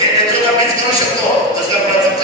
हे नेतृत्व मीच करू शकतो. दुसऱ्या कोणाचं